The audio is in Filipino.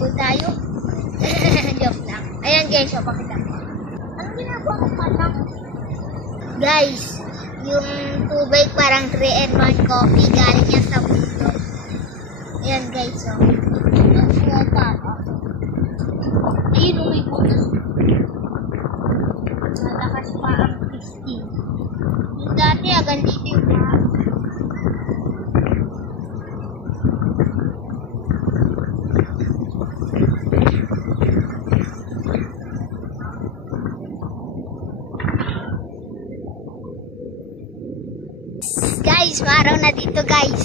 swimming tayo. Joke lang. Ayan guys, so pakita ko. Anong ginagawa ko pala? Guys, yung tubig parang 3-in-1 coffee galing yan sa bundok. Ayan guys, so. Ayun, may butas. Malakas pa ang pisting. Yung dati, agad dito yung mga. Guys, maraw na dito guys.